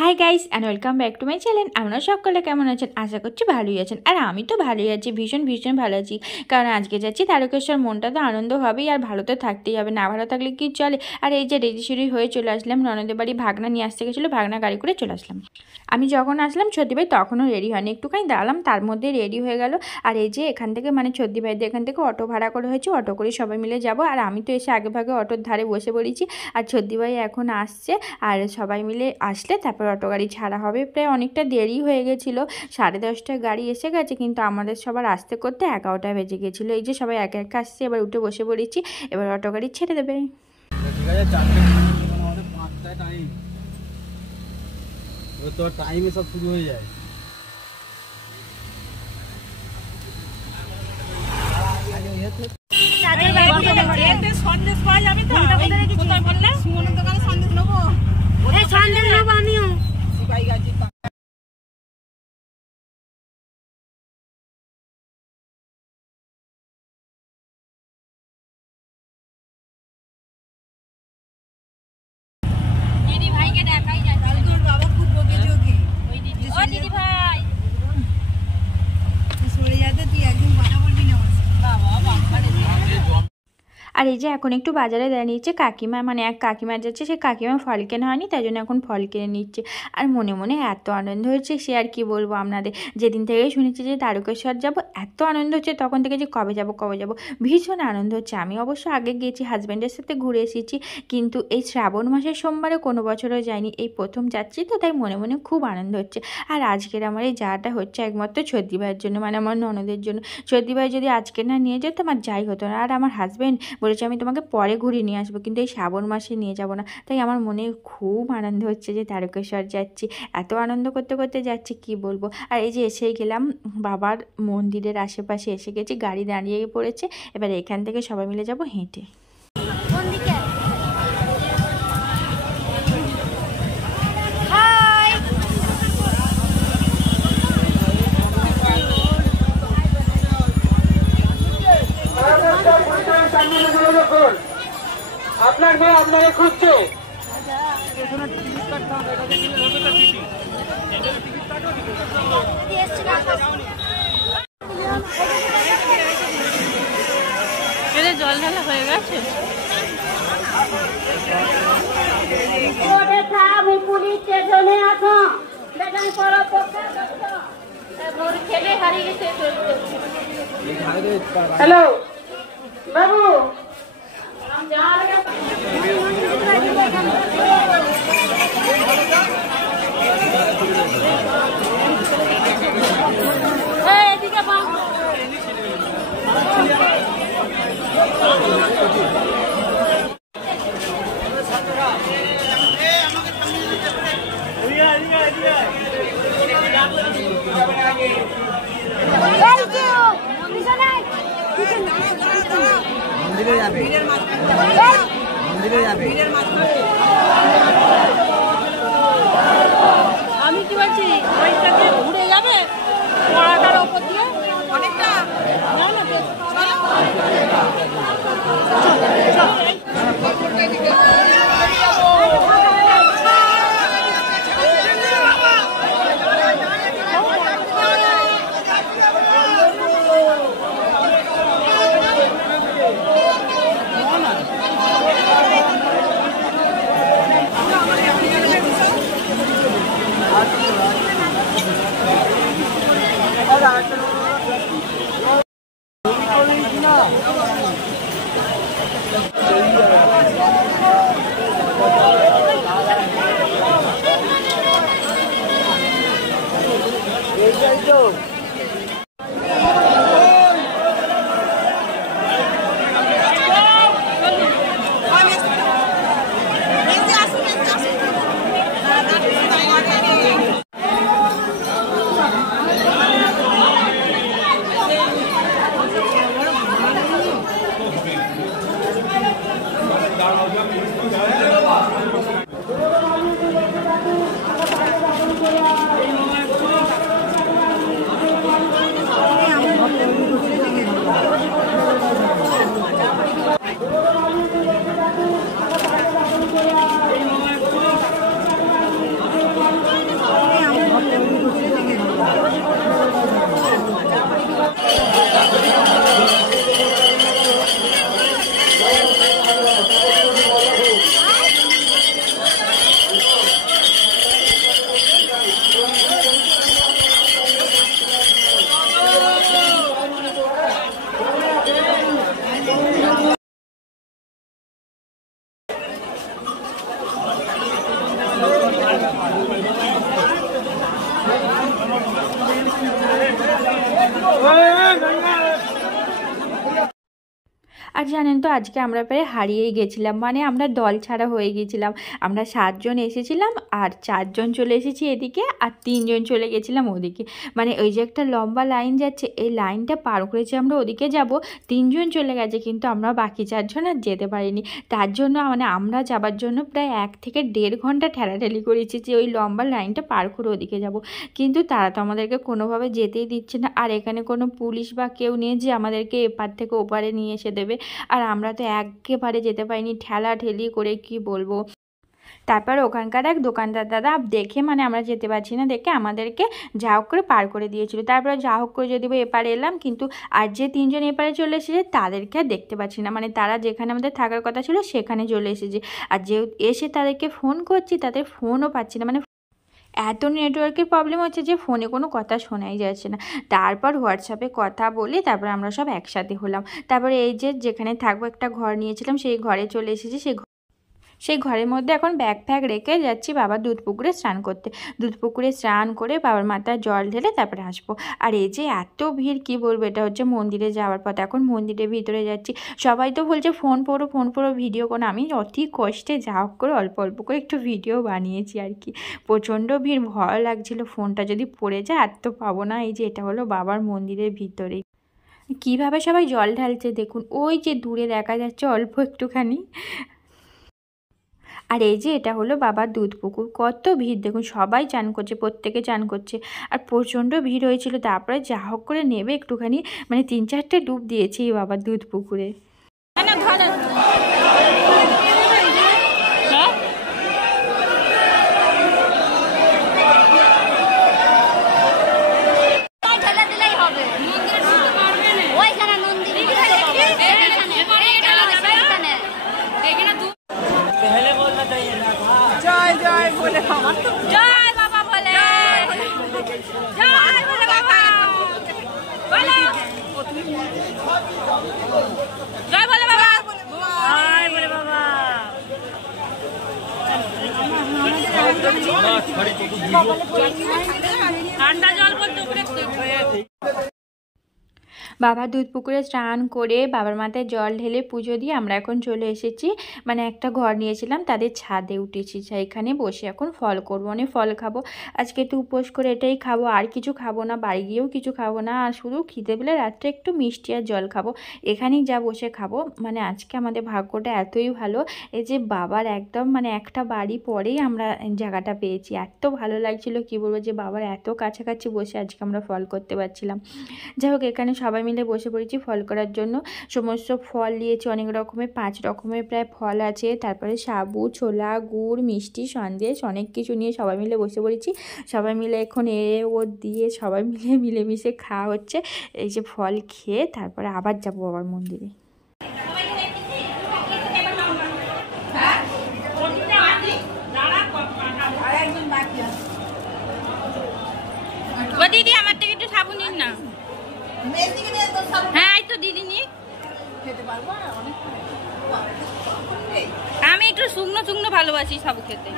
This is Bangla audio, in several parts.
Hi guys and welcome back to my channel. আপনারা সকলে কেমন আছেন? আশা করছি ভালোই আছেন। আর আমি তো ভালোই আছি, ভীষণ ভীষণ ভালো আছি। কারণ আজকে যাচ্ছি তারকেশ্বর। মনটা তো আনন্দ হবেই, আর ভালো তো থাকতেই হবে, না ভালো থাকলে কি চলে। আর এই যে রেডি সেডি হয়ে চলে আসলাম ননদের বাড়ি। ভাগনা নিয়ে আসতে গেছিলো, ভাগনা গাড়ি করে চলে আসলাম। আমি যখন আসলাম ছদ্দি ভাই তখনও রেডি হয়নি, একটুখানি দাঁড়ালাম, তার মধ্যে রেডি হয়ে গেল। আর এই যে এখান থেকে মানে ছদ্দি ভাইদের এখান থেকে অটো ভাড়া করে হয়েছে, অটো করে সবাই মিলে যাব। আর আমি তো এসে আগে ভাগে অটোর ধারে বসে পড়েছি। আর ছদ্দি ভাই এখন আসছে, আর সবাই মিলে আসলে তারপর অটো গাড়ি ছাড়া হবে। প্রায় অনেকটা দেরি হয়ে গেছিলো, 10:30টায় গাড়ি এসে গেছে, কিন্তু আমাদের সবার আসতে করতে 11টা বেজে গেছিলো। এই যে সবাই একা একা আসছে, এবার উঠে বসে পড়েছি, এবার অটো গাড়ি ছেড়ে দেবে। তো টাইমে সব শুরু হয়ে যায়। সন্দেশ পাওয়া যাবে তো? বললে সুমনের দোকানে সন্দেশ নেবো, সন্দেশ নেবো আমিও। দিদি ভাইকে দেখাই যায়, তোর বাবা খুব বকেছে ওকে। ওই দিদি, ও দিদি ভাই সরে যাতে, তুই একদম কথা বলবি না আমার সাথে। বাবা বাবা আর এই যে এখন একটু বাজারে দাঁড়িয়েছে কাকিমা, মানে এক কাকিমা যাচ্ছে, সে কাকিমা ফল কেনা হয়নি, তাই জন্য এখন ফল কিনে নিচ্ছে। আর মনে মনে এত আনন্দ হচ্ছে, সে আর কি বলবো আপনাদের। যেদিন থেকে শুনেছি যে তারকেশ্বর যাব, এত আনন্দ হচ্ছে তখন থেকে, যে কবে যাব ভীষণ আনন্দ হচ্ছে। আমি অবশ্য আগে গিয়েছি, হাজব্যান্ডের সাথে ঘুরে এসেছি, কিন্তু এই শ্রাবণ মাসের সোমবারে কোনো বছরও যাইনি, এই প্রথম যাচ্ছি, তো তাই মনে মনে খুব আনন্দ হচ্ছে। আর আজকের আমার এই যাওয়াটা হচ্ছে একমাত্র ছদ্দি ভাইয়ের জন্য, মানে আমার ননদের জন্য। ছদ্দি ভাই যদি আজকে না নিয়ে যেত আমার যাই হতো না। আর আমার হাজব্যান্ড বলেছে আমি তোমাকে পরে ঘুরিয়ে নিয়ে আসবো, কিন্তু এই শ্রাবণ মাসে নিয়ে যাব না। তাই আমার মনে খুব আনন্দ হচ্ছে যে তারকেশ্বর যাচ্ছি, এত আনন্দ করতে করতে যাচ্ছি কি বলবো। আর এই যে এসেই গেলাম বাবার মন্দিরের আশেপাশে, এসে গেছি, গাড়ি দাঁড়িয়ে পড়েছে। এবার এখান থেকে সবাই মিলে যাব হেঁটে। আপনার মেয়ে আপনাকে খুঁজছে। জল ঢালা হয়ে গেছে। পুলিশ স্টেশনে আসো, ছেলে হারিয়ে গেছে। হ্যালো বাবু, এদিকে মন্দিরে যাবে, মন্দিরে যাবে। আমি কি বলছি, ওইটাকে ঘুরে যাবে পড়াটার ওপর দিয়ে অনেকটা। না না না আর জানেন তো আজকে আমরা প্রায় হারিয়েই গেছিলাম, মানে আমরা দল ছাড়া হয়ে গেছিলাম। আমরা 7 জন এসেছিলাম আর 4 জন চলে এসেছি এদিকে আর 3 জন চলে গেছিলাম ওদিকে। মানে ওই যে একটা লম্বা লাইন যাচ্ছে, এই লাইনটা পার করেছি আমরা ওদিকে যাব, 3 জন চলে গেছে কিন্তু আমরা বাকি 4 জন আর যেতে পারিনি। তার জন্য মানে আমরা যাবার জন্য প্রায় 1 থেকে 1.5 ঘন্টা ঠেলাঠেলি করেছি যে ওই লম্বা লাইনটা পার করে ওদিকে যাব, কিন্তু তারা তো আমাদেরকে কোনোভাবে যেতেই দিচ্ছে না। আর এখানে কোনো পুলিশ বা কেউ নেই যে আমাদেরকে এপার থেকে ওপারে নিয়ে এসে দেবে, আর আমরা তো একেবারে যেতে পারিনি, ঠেলাঠেলি করে কি বলবো। তারপর ওখানকার এক দোকানদার দাদা দেখে মানে আমরা যেতে পারছি না দেখে আমাদেরকে যা হোক করে পার করে দিয়েছিল। তারপর যা হোক করে যদি এপারে এলাম, কিন্তু আর যে 3 জন এপারে চলে এসেছে তাদেরকে আর দেখতে পাচ্ছি না, মানে তারা যেখানে আমাদের থাকার কথা ছিল সেখানে চলে এসেছে। আর যে এসে তাদেরকে ফোন করছি তাদের ফোনও পাচ্ছি না, মানে এত নেটওয়ার্কের প্রবলেম হচ্ছে যে ফোনে কোনো কথা শোনাই যাচ্ছে না। তারপর হোয়াটসঅ্যাপে কথা বলে তারপর আমরা সব একসাথে হলাম। তারপরে এই যে যেখানে থাকবো একটা ঘর নিয়েছিলাম সেই ঘরে চলে এসেছি। সেই ঘরের মধ্যে এখন ব্যাগ ফ্যাগ রেখে যাচ্ছি বাবার দুধ পুকুরে স্নান করতে। দুধ পুকুরে স্নান করে বাবার মাথায় জল ঢেলে তারপরে আসবো। আর এই যে এত ভিড় কি বলবো, এটা হচ্ছে মন্দিরে যাওয়ার পথ। এখন মন্দিরের ভিতরে যাচ্ছি, সবাই তো বলছে ফোন পড়ো ভিডিও করো। আমি অতি কষ্টে যা হোক করে অল্প অল্প করে একটু ভিডিও বানিয়েছি আর কি। প্রচণ্ড ভিড়, ভয় লাগছিল ফোনটা যদি পড়ে যায় আর তো পাবো না। এই যে এটা হলো বাবার মন্দিরের ভিতরে, কিভাবে সবাই জল ঢালছে দেখুন, ওই যে দূরে দেখা যাচ্ছে অল্প একটুখানি। আর এই যে এটা হলো বাবার দুধ পুকুর, কত ভিড় দেখুন, সবাই চান করছে, প্রত্যেকে চান করছে আর প্রচণ্ড ভিড় হয়েছিল। তারপরে যা হোক করে নেবে একটুখানি মানে 3-4টে ডুব দিয়েছি বাবার দুধ পুকুরে। ঠান্ডা জল বলতে উপরে বাবার দুধ পুকুরে স্নান করে বাবার মাথায় জল ঢেলে পুজো দিয়ে আমরা এখন চলে এসেছি, মানে একটা ঘর নিয়েছিলাম তাদের ছাদে উঠেছি। এখানে বসে এখন ফল করবো, মানে ফল খাবো। আজকে তো উপোস করে এটাই খাবো, আর কিছু খাবো না, বাড়ি গিয়েও কিছু খাবো না। আর শুধু খিদে পেলে রাত্রে একটু মিষ্টি আর জল খাবো, এখানেই যা বসে খাবো। মানে আজকে আমাদের ভাগ্যটা এতই ভালো, এই যে বাবার একদম মানে একটা বাড়ি পরেই আমরা জায়গাটা পেয়েছি। এত ভালো লাগছিল কি বলবো, যে বাবার এত কাছাকাছি বসে আজকে আমরা ফল করতে পারছিলাম। যাই হোক, এখানে সবাই মিলে বসে পড়েছি ফল করার জন্য। সমস্ত ফল নিয়েছি অনেক রকমের, 5 রকমের প্রায় ফল আছে। তারপরে সাবু, ছোলা, গুড়, মিষ্টি, সন্দেশ, অনেক কিছু নিয়ে সবাই মিলে বসে পড়েছি। সবাই মিলে এখন ও দিয়ে সবাই মিলে মিলেমিশে খাওয়া হচ্ছে। এই যে ফল খেয়ে তারপরে আবার যাবো বাবার মন্দিরে। দিদি আমার থেকে একটু সাবুন নিন না। হ্যাঁ এই তো দিদি নি, আমি একটু শুকনো শুকনো ভালোবাসি সাবু খেতে।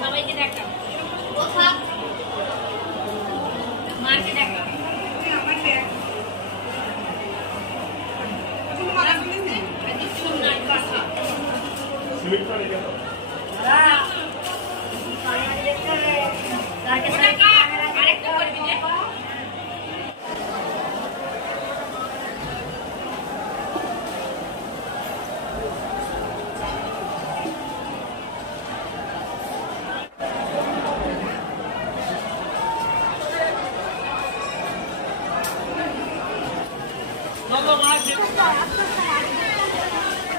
সবাইকে দেখা মাকে দেখা আরেকটা করবি যে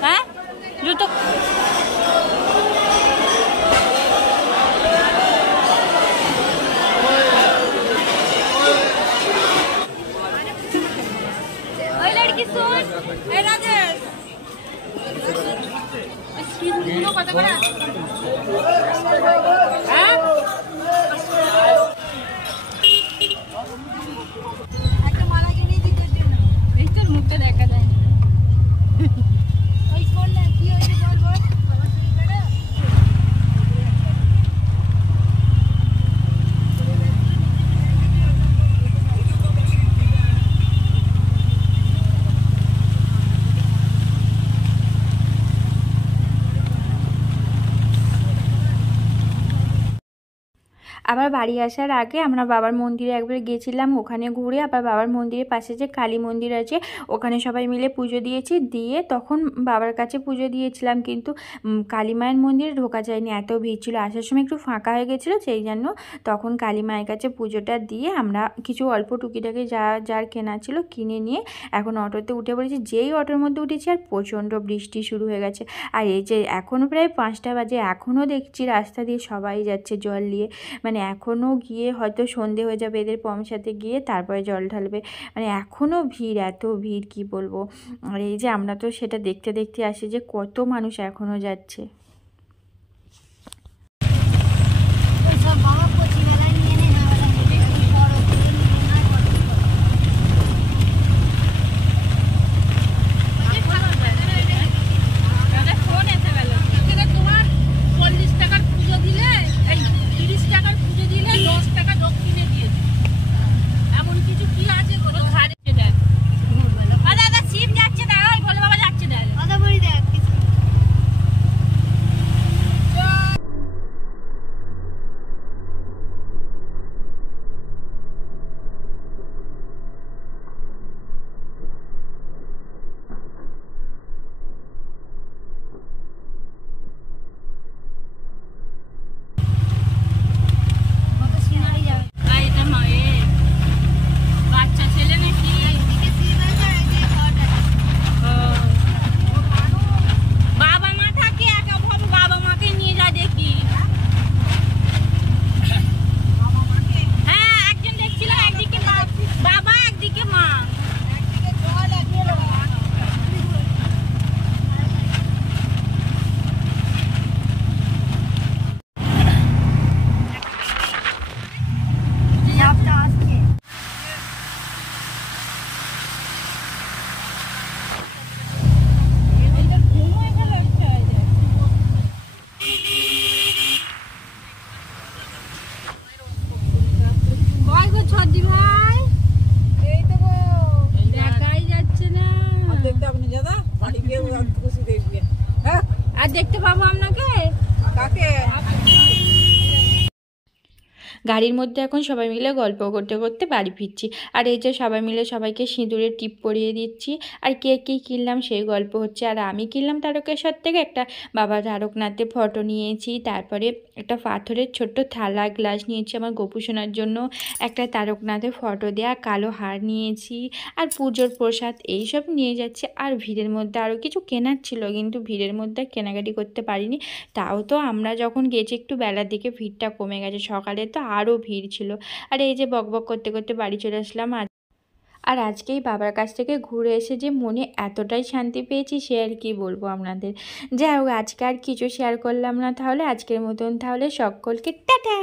হ্যাঁ জুতো ওই লড়কি শুন, এই রাজেশ কত করে হ্যাঁ আবার বাড়ি আসার আগে আমরা বাবার মন্দিরে একবার গেছিলাম, ওখানে ঘুরে আবার বাবার মন্দিরের পাশে যে কালী মন্দির আছে ওখানে সবাই মিলে পুজো দিয়েছি, দিয়ে তখন বাবার কাছে পুজো দিয়েছিলাম। কিন্তু কালী মায়ের মন্দিরে ঢোকা যায়নি, এত ভিড় ছিল। আসার সময় একটু ফাঁকা হয়ে গেছিলো, সেই জন্য তখন কালী মায়ের কাছে পুজোটা দিয়ে আমরা কিছু অল্প টুকিটাকি যার কেনা ছিল কিনে নিয়ে এখন অটোতে উঠে পড়েছি। যেই অটোর মধ্যে উঠেছি আর প্রচণ্ড বৃষ্টি শুরু হয়ে গেছে। আর এই যে এখনও প্রায় 5টা বাজে, এখনও দেখছি রাস্তা দিয়ে সবাই যাচ্ছে জল নিয়ে, মানে এখনও গিয়ে হয়তো সন্ধে হয়ে যাবে, এদের পৌঁছাতে গিয়ে তারপরে জল ঢালবে। মানে এখনও ভিড়, এত ভিড় কি বলবো। আর এই যে আমরা তো সেটা দেখতে দেখতে আসি যে কত মানুষ এখনও যাচ্ছে। তোমার 40 টাকার পুজো দিলে, এই 30 টাকার পুজো দিলে 10 টাকা দক্ষিণে দিয়েছে। এমন কিছু কি আছে কোনো ধারে দেয়? দাদা শিব যাচ্ছে, দাদা ওই ভোলে বাবা যাচ্ছে, দাদা বলি দেখ। বাচ্চা ছেলে নাকি? বাবা মা থাকে, একা ভাবে বাবা মাকে নিয়ে যায় দেখি। হ্যাঁ, একজন দেখছিল, একদিকে বাবা একদিকে মা। ভাই গো ছদ্দি ভাই, এই তো গো দেখাই যাচ্ছে না। দেখতে আপনি দাদা বাড়ি গিয়ে খুশি দেখবে। হ্যাঁ, আর দেখতে পাবো আপনাকে? কাকে? গাড়ির মধ্যে এখন সবাই মিলে গল্প করতে করতে বাড়ি ফিরছি। আর এই যে সবাই মিলে সবাইকে সিঁদুরের টিপ পরিয়ে দিচ্ছি, আর কে কী কিনলাম সেই গল্প হচ্ছে। আর আমি কিনলাম তারকেশ্বর থেকে একটা বাবা তারকনাথের ফটো নিয়েছি, তারপরে একটা পাথরের ছোট্ট থালা গ্লাস নিয়েছি আমার গোপুসোনার জন্য, একটা তারকনাথের ফটো দেয়া কালো হার নিয়েছি, আর পুজোর প্রসাদ এইসব নিয়ে যাচ্ছে। আর ভিড়ের মধ্যে আরও কিছু কেনার ছিল, কিন্তু ভিড়ের মধ্যে কেনাকাটি করতে পারিনি। তাও তো আমরা যখন গেছি একটু বেলার দিকে ভিড়টা কমে গেছে, সকালে তো আরও ভিড় ছিল। আর এই যে বকবক করতে করতে বাড়ি চলে আসলাম। আর আজকেই বাবার কাছ থেকে ঘুরে এসে যে মনে এতটাই শান্তি পেয়েছি সে আর কি বলবো আপনাদের। যাই হোক, আজকে আর কিছু শেয়ার করলাম না, তাহলে আজকের মতন তাহলে সকলকে টাটা।